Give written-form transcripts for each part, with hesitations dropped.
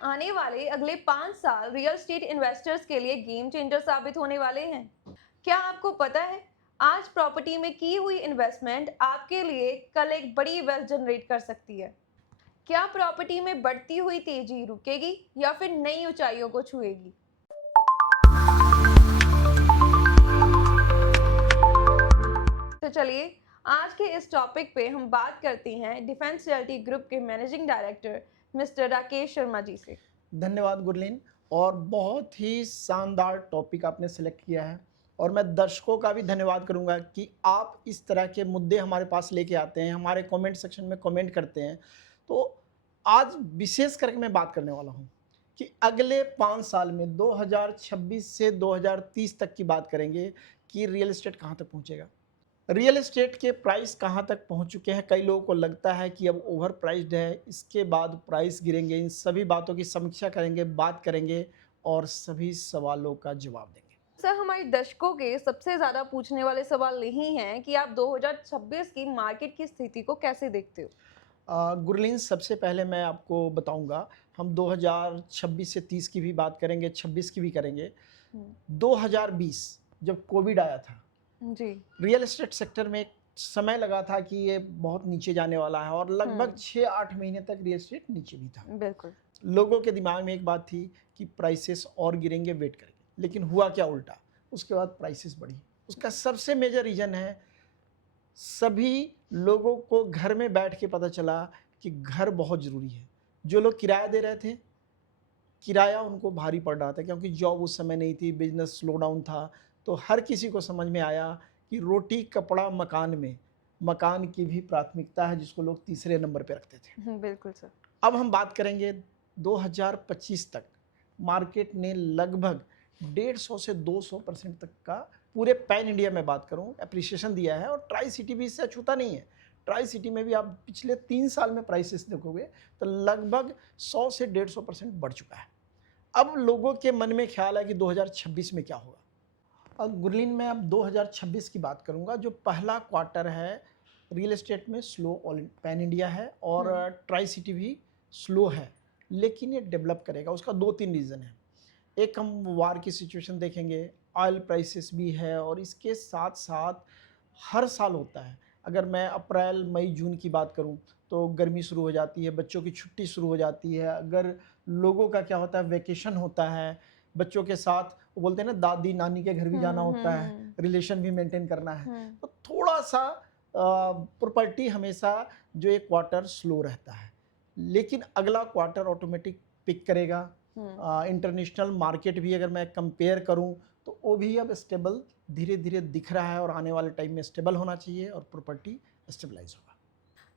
आने वाले अगले 5 साल रियल एस्टेट इन्वेस्टर्स के लिए गेम चेंजर साबित होने वाले हैं? क्या आपको पता है आज प्रॉपर्टी में की हुई इन्वेस्टमेंट आपके लिए कल एक बड़ी वेल्थ जनरेट कर सकती है? क्या प्रॉपर्टी में बढ़ती हुई तेजी रुकेगी या फिर नई ऊंचाइयों को छुएगी? तो चलिए आज के इस टॉपिक पे हम बात करते हैं डिफेंस रियल्टी ग्रुप के managing director mister Rakesh Sharma ji से। धन्यवाद गुरलीन। और बहुत ही शानदार टॉपिक आपने सेलेक्ट किया है और मैं दर्शकों का भी धन्यवाद करूंगा कि आप इस तरह के मुद्दे हमारे पास लेके आते हैं, हमारे कमेंट सेक्शन में कमेंट करते हैं। तो आज विशेष करके मैं बात करने वाला हूं कि अगले 5 साल में 2026 से 2030 तक की बात करेंगे कि रियल एस्टेट कहां तक पहुंचेगा। रियल एस्टेट के प्राइस कहाँ तक पहुँच चुके हैं। कई लोगों को लगता है कि अब ओवर प्राइस्ड है, इसके बाद प्राइस गिरेंगे। इन सभी बातों की समीक्षा करेंगे, बात करेंगे और सभी सवालों का जवाब देंगे। सर, हमारे दर्शकों के सबसे ज्यादा पूछने वाले सवाल यही हैं कि आप 2026 की मार्केट की स्थिति को कैसे देखते हो? गुरलीन, सबसे पहले मैं आपको बताऊंगा, हम 2026 से 30 की भी बात करेंगे, 26 की भी करेंगे। 2020 जब कोविड आया था, जी। रियल एस्टेट सेक्टर में एक समय लगा था कि ये बहुत नीचे जाने वाला है और लगभग 6-8 महीने तक रियल एस्टेट नीचे भी था। बिल्कुल। लोगों के दिमाग में एक बात थी कि प्राइसेस और गिरेंगे, वेट करेंगे, लेकिन हुआ क्या, उल्टा। उसके बाद प्राइसेस बढ़ी। उसका सबसे मेजर रीज़न है, सभी लोगों को घर में बैठ के पता चला कि घर बहुत ज़रूरी है। जो लोग किराया दे रहे थे, किराया उनको भारी पड़ रहा था क्योंकि जॉब उस समय नहीं थी, बिजनेस स्लो डाउन था। तो हर किसी को समझ में आया कि रोटी कपड़ा मकान में, मकान की भी प्राथमिकता है, जिसको लोग तीसरे नंबर पे रखते थे। बिल्कुल सर। अब हम बात करेंगे 2025 तक मार्केट ने लगभग 150 से 200% तक का, पूरे पैन इंडिया में बात करूं, एप्रिसिएशन दिया है। और ट्राई सिटी भी इससे अछूता नहीं है। ट्राई सिटी में भी आप पिछले 3 साल में प्राइसेस देखोगे तो लगभग 100 से 150% बढ़ चुका है। अब लोगों के मन में ख्याल है कि 2026 में क्या होगा। और गुरलीन, मैं अब 2026 की बात करूंगा। जो पहला क्वार्टर है रियल एस्टेट में स्लो ऑल पैन इंडिया है और ट्राई सिटी भी स्लो है, लेकिन ये डेवलप करेगा। उसका 2-3 रीज़न है। एक, हम वार की सिचुएशन देखेंगे, ऑयल प्राइसेस भी है और इसके साथ साथ हर साल होता है। अगर मैं अप्रैल मई जून की बात करूं तो गर्मी शुरू हो जाती है, बच्चों की छुट्टी शुरू हो जाती है। अगर लोगों का क्या होता है, वेकेशन होता है, बच्चों के साथ वो बोलते हैं ना, दादी नानी के घर भी जाना होता है, रिलेशन भी मेंटेन करना है। तो थोड़ा सा प्रॉपर्टी हमेशा जो एक क्वार्टर स्लो रहता है, लेकिन अगला क्वार्टर ऑटोमेटिक पिक करेगा। इंटरनेशनल मार्केट भी अगर मैं कंपेयर करूं तो वो भी अब स्टेबल धीरे धीरे दिख रहा है और आने वाले टाइम में स्टेबल होना चाहिए और प्रॉपर्टी स्टेबलाइज होगा।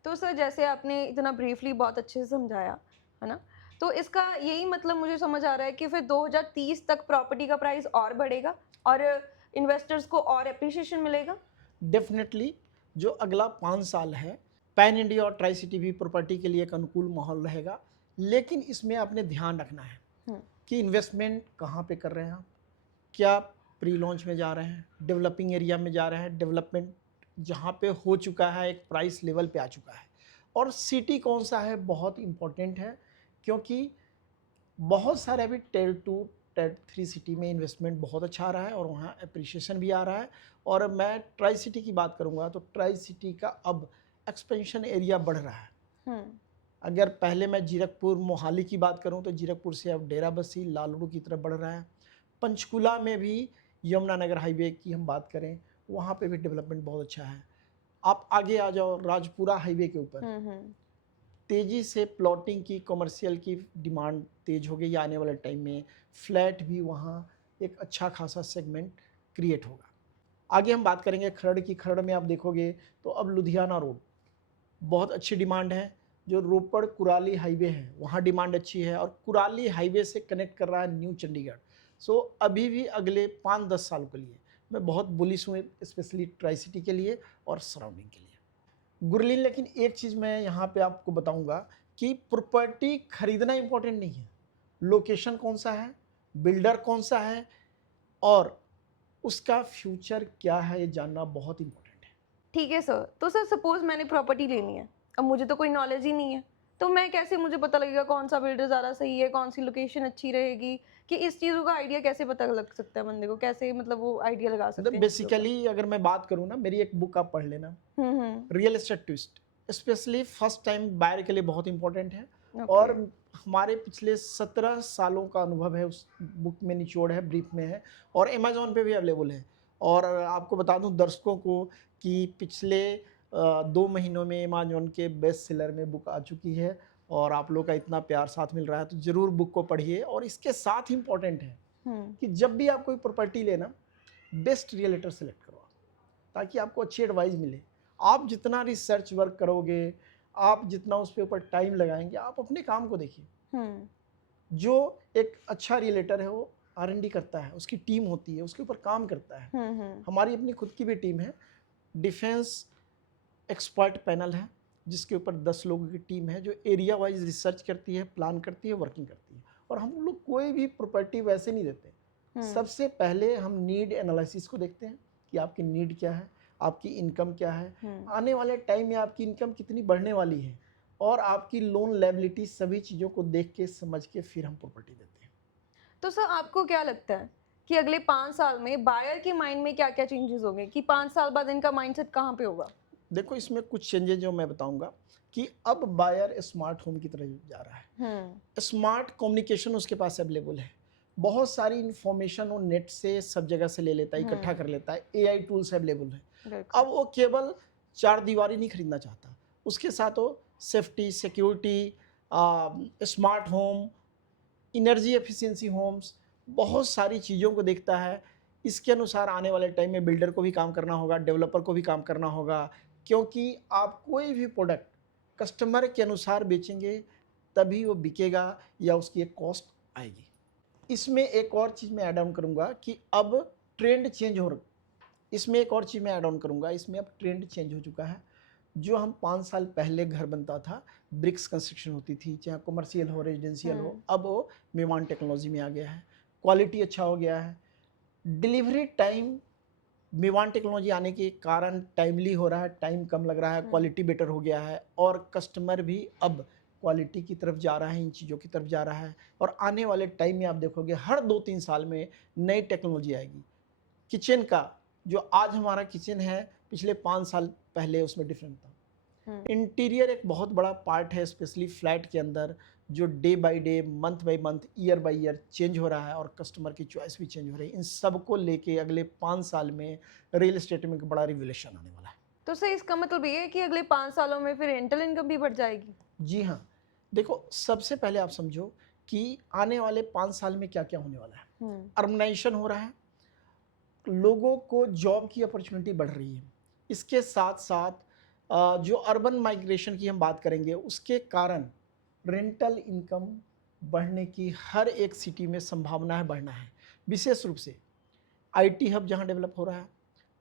तो सर, जैसे आपने इतना ब्रीफली बहुत अच्छे से समझाया, है ना? तो इसका यही मतलब मुझे समझ आ रहा है कि फिर 2030 तक प्रॉपर्टी का प्राइस और बढ़ेगा और इन्वेस्टर्स को और एप्रिसिएशन मिलेगा? डेफिनेटली जो अगला 5 साल है, पैन इंडिया और ट्राई सिटी भी प्रॉपर्टी के लिए एक अनुकूल माहौल रहेगा। लेकिन इसमें आपने ध्यान रखना है कि इन्वेस्टमेंट कहाँ पे कर रहे हैं आप। क्या प्री लॉन्च में जा रहे हैं, डेवलपिंग एरिया में जा रहे हैं, डेवलपमेंट जहाँ पे हो चुका है, एक प्राइस लेवल पे आ चुका है, और सिटी कौन सा है, बहुत इंपॉर्टेंट है। क्योंकि बहुत सारे अभी टेल 2 टेल 3 सिटी में इन्वेस्टमेंट बहुत अच्छा आ रहा है और वहाँ एप्रिसिएशन भी आ रहा है। और मैं ट्राई सिटी की बात करूँगा तो ट्राई सिटी का अब एक्सपेंशन एरिया बढ़ रहा है। अगर पहले मैं जीरकपुर मोहाली की बात करूं तो जीरकपुर से अब डेराबस्सी लालड़ू की तरफ बढ़ रहा है। पंचकुला में भी यमुनानगर हाईवे की हम बात करें, वहाँ पे भी डेवलपमेंट बहुत अच्छा है। आप आगे आ जाओ राजपुरा हाईवे के ऊपर, तेज़ी से प्लॉटिंग की, कमर्शियल की डिमांड तेज हो गई। आने वाले टाइम में फ्लैट भी वहाँ एक अच्छा खासा सेगमेंट क्रिएट होगा। आगे हम बात करेंगे खरड़ की। खरड़ में आप देखोगे तो अब लुधियाना रोड बहुत अच्छी डिमांड है। जो रोपड़ कुराली हाईवे है वहाँ डिमांड अच्छी है और कुराली हाईवे से कनेक्ट कर रहा है न्यू चंडीगढ़। सो अभी भी अगले 5-10 साल के लिए मैं बहुत बुलिश हूँ, स्पेशली ट्राई सिटी के लिए और सराउंडिंग के लिए। गुरलीन, लेकिन एक चीज़ मैं यहाँ पे आपको बताऊँगा कि प्रॉपर्टी खरीदना इंपॉर्टेंट नहीं है, लोकेशन कौन सा है, बिल्डर कौन सा है और उसका फ्यूचर क्या है, ये जानना बहुत इंपॉर्टेंट है। ठीक है सर। तो सर, सपोज मैंने प्रॉपर्टी लेनी है, अब मुझे तो कोई नॉलेज ही नहीं है, तो मैं कैसे, मुझे पता लगेगा कौन सा बिल्डर ज़्यादा सही है, कौन सी लोकेशन अच्छी रहेगी, कि इस चीज़ों का आइडिया कैसे पता लग सकता है बंदे को? कैसे मतलब वो आइडिया लगा सकते मतलब हैं इन चीज़ों का? बेसिकली अगर मैं बात करूँ ना, मेरी एक बुक आप पढ़ लेना, हुँ। Real estate twist, specially first time buyer के लिए बहुत इंपॉर्टेंट है। ओके। और हमारे पिछले 17 सालों का अनुभव है, उस बुक में निचोड़ है, ब्रीफ में है, और अमेजोन पे भी अवेलेबल है। और आपको बता दूं दर्शकों को कि पिछले 2 महीनों में अमेजोन के बेस्ट सेलर में बुक आ चुकी है, और आप लोग का इतना प्यार साथ मिल रहा है, तो ज़रूर बुक को पढ़िए। और इसके साथ इम्पॉर्टेंट है हुँ। कि जब भी आप कोई प्रॉपर्टी लेना, बेस्ट रियलेटर सेलेक्ट करो, ताकि आपको अच्छी एडवाइस मिले। आप जितना रिसर्च वर्क करोगे, आप जितना उस पे ऊपर टाइम लगाएंगे, आप अपने काम को देखिए। हुँ। जो एक अच्छा रियलेटर है वो R&D करता है, उसकी टीम होती है, उसके ऊपर काम करता है। हुँ। हमारी अपनी खुद की भी टीम है, डिफेंस एक्सपर्ट पैनल है, जिसके ऊपर 10 लोगों की टीम है, जो एरिया वाइज रिसर्च करती है, प्लान करती है, वर्किंग करती है। और हम लोग कोई भी प्रॉपर्टी वैसे नहीं देते। हुँ। सबसे पहले हम नीड एनालिसिस को देखते हैं कि आपकी नीड क्या है, आपकी इनकम क्या है, हुँ। आने वाले टाइम में आपकी इनकम कितनी बढ़ने वाली है, और आपकी लोन लायबिलिटी, सभी चीज़ों को देख के समझ के फिर हम प्रॉपर्टी देते हैं। तो सर आपको क्या लगता है कि अगले 5 साल में बायर के माइंड में क्या-क्या चेंजेस होंगे, कि 5 साल बाद इनका माइंडसेट कहाँ पे होगा? देखो, इसमें कुछ चेंजेस जो मैं बताऊंगा कि अब बायर स्मार्ट होम की तरफ जा रहा है। हुँ। स्मार्ट कम्युनिकेशन उसके पास अवेलेबल है, बहुत सारी इंफॉर्मेशन वो नेट से सब जगह से ले लेता है, इकट्ठा हुँ। कर लेता है, AI टूल्स अवेलेबल है। बिल्कुल। अब वो केवल चार दीवारी नहीं खरीदना चाहता, उसके साथ वो safety, security, smart home, energy efficiency homes, बहुत सारी चीज़ों को देखता है। इसके अनुसार आने वाले टाइम में बिल्डर को भी काम करना होगा, डेवलपर को भी काम करना होगा, क्योंकि आप कोई भी प्रोडक्ट कस्टमर के अनुसार बेचेंगे तभी वो बिकेगा, या उसकी एक कॉस्ट आएगी। इसमें एक और चीज़ मैं ऐड ऑन करूँगा कि अब ट्रेंड चेंज हो, इसमें एक और चीज़ मैं ऐड ऑन करूँगा, इसमें अब ट्रेंड चेंज हो चुका है। जो हम 5 साल पहले घर बनता था, ब्रिक्स कंस्ट्रक्शन होती थी, चाहे कमर्शियल हो, रेजिडेंशियल हो, हुँ। अब वो मेवान टेक्नोलॉजी में आ गया है, क्वालिटी अच्छा हो गया है, डिलीवरी टाइम मेवान टेक्नोलॉजी आने के कारण टाइमली हो रहा है, टाइम कम लग रहा है, हुँ। क्वालिटी बेटर हो गया है, और कस्टमर भी अब क्वालिटी की तरफ जा रहा है, इन चीज़ों की तरफ जा रहा है। और आने वाले टाइम में आप देखोगे हर 2-3 साल में नई टेक्नोलॉजी आएगी। किचन का, जो आज हमारा किचन है, पिछले 5 साल पहले उसमें डिफरेंट था। हुँ। इंटीरियर एक बहुत बड़ा पार्ट है, स्पेशली फ्लैट के अंदर, जो day by day, month by month, year by year change हो रहा है, और कस्टमर की चॉइस भी चेंज हो रही है। इन सब को लेके अगले 5 साल में रियल एस्टेट में एक बड़ा रिवोल्यूशन आने वाला है। तो सर इसका मतलब ये है कि अगले 5 सालों में फिर रेंटल इनकम भी बढ़ जाएगी? जी हाँ, देखो, सबसे पहले आप समझो कि आने वाले 5 साल में क्या-क्या होने वाला है। हुँ। अर्बनाइजेशन हो रहा है, लोगों को जॉब की अपॉर्चुनिटी बढ़ रही है। इसके साथ-साथ जो अर्बन माइग्रेशन की हम बात करेंगे, उसके कारण रेंटल इनकम बढ़ने की हर एक सिटी में संभावना है, बढ़ना है। विशेष रूप से IT हब जहाँ डेवलप हो रहा है,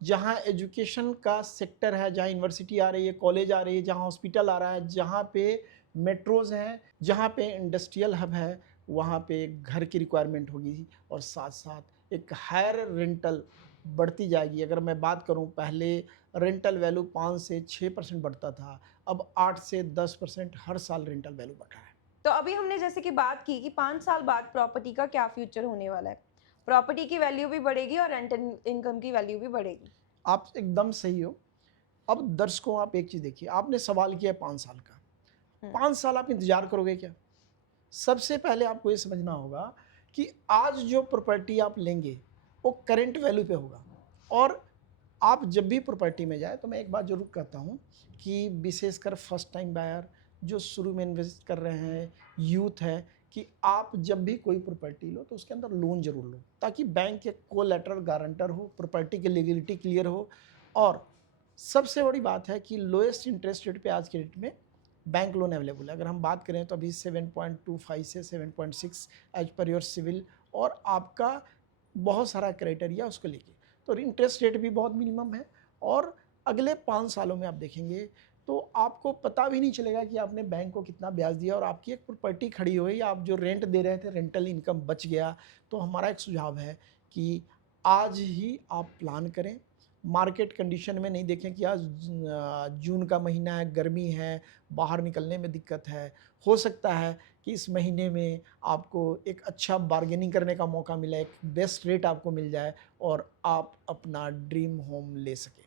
जहाँ एजुकेशन का सेक्टर है, जहाँ यूनिवर्सिटी आ रही है, कॉलेज आ रही है, जहाँ हॉस्पिटल आ रहा है, जहाँ पे मेट्रोज़ हैं, जहाँ पे इंडस्ट्रियल हब है, वहाँ पे घर की रिक्वायरमेंट होगी, और साथ-साथ एक हायर रेंटल बढ़ती जाएगी। अगर मैं बात करूँ, पहले रेंटल वैल्यू 5 से 6% बढ़ता था, अब 8 से 10% हर साल रेंटल वैल्यू बढ़ रहा है। तो अभी हमने जैसे कि बात की कि 5 साल बाद प्रॉपर्टी का क्या फ्यूचर होने वाला है। प्रॉपर्टी की वैल्यू भी बढ़ेगी और रेंटल इनकम की वैल्यू भी बढ़ेगी। आप एकदम सही हो। अब दर्शकों, आप एक चीज़ देखिए, आपने सवाल किया 5 साल का। हुँ। 5 साल आप इंतज़ार करोगे क्या? सबसे पहले आपको ये समझना होगा कि आज जो प्रॉपर्टी आप लेंगे, वो करंट वैल्यू पे होगा। और आप जब भी प्रॉपर्टी में जाए, तो मैं एक बात ज़रूर कहता हूँ कि विशेषकर फर्स्ट टाइम बायर जो शुरू में इन्वेस्ट कर रहे हैं, यूथ है, कि आप जब भी कोई प्रॉपर्टी लो तो उसके अंदर लोन ज़रूर लो, ताकि बैंक एक कोलैटरल गारंटर हो, प्रॉपर्टी की लीगलिटी क्लियर हो। और सबसे बड़ी बात है कि लोएस्ट इंटरेस्ट रेट पे आज के डेट में बैंक लोन अवेलेबल है। अगर हम बात करें तो अभी 7.25 से 7.6 एज पर योर सिविल, और आपका बहुत सारा क्राइटेरिया उसको लेके, तो इंटरेस्ट रेट भी बहुत मिनिमम है। और अगले 5 सालों में आप देखेंगे तो आपको पता भी नहीं चलेगा कि आपने बैंक को कितना ब्याज दिया, और आपकी एक प्रॉपर्टी खड़ी हुई, आप जो रेंट दे रहे थे, रेंटल इनकम बच गया। तो हमारा एक सुझाव है कि आज ही आप प्लान करें, मार्केट कंडीशन में नहीं देखें कि आज जून का महीना है, गर्मी है, बाहर निकलने में दिक्कत है। हो सकता है कि इस महीने में आपको एक अच्छा बार्गेनिंग करने का मौका मिले, एक बेस्ट रेट आपको मिल जाए और आप अपना ड्रीम होम ले सकें।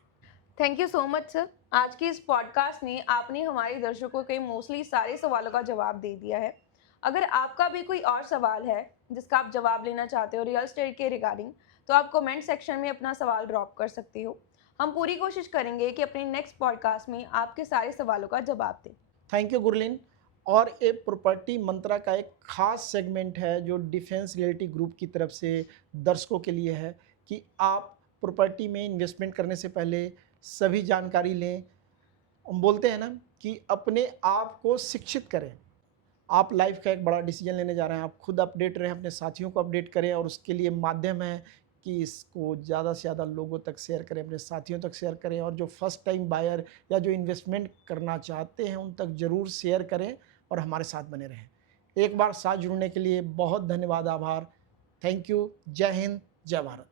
Thank you so much sir. आज की इस पॉडकास्ट में आपने हमारे दर्शकों के मोस्टली सारे सवालों का जवाब दे दिया है। अगर आपका भी कोई और सवाल है जिसका आप जवाब लेना चाहते हो रियल एस्टेट के रिगार्डिंग, तो आप कमेंट सेक्शन में अपना सवाल ड्रॉप कर सकते हो। हम पूरी कोशिश करेंगे कि अपने नेक्स्ट पॉडकास्ट में आपके सारे सवालों का जवाब दें। Thank you Gurleen. और ये प्रॉपर्टी मंत्रा का एक खास सेगमेंट है जो डिफेंस रियल्टी ग्रुप की तरफ से दर्शकों के लिए है कि आप प्रॉपर्टी में इन्वेस्टमेंट करने से पहले सभी जानकारी लें। हम बोलते हैं ना कि अपने आप को शिक्षित करें। आप लाइफ का एक बड़ा डिसीजन लेने जा रहे हैं, आप खुद अपडेट रहें, अपने साथियों को अपडेट करें और उसके लिए माध्यम है कि इसको ज़्यादा से ज़्यादा लोगों तक शेयर करें, अपने साथियों तक शेयर करें और जो फर्स्ट टाइम बायर या जो इन्वेस्टमेंट करना चाहते हैं उन तक ज़रूर शेयर करें और हमारे साथ बने रहें। एक बार साथ जुड़ने के लिए बहुत धन्यवाद, आभार। Thank you. जय हिंद, जय भारत।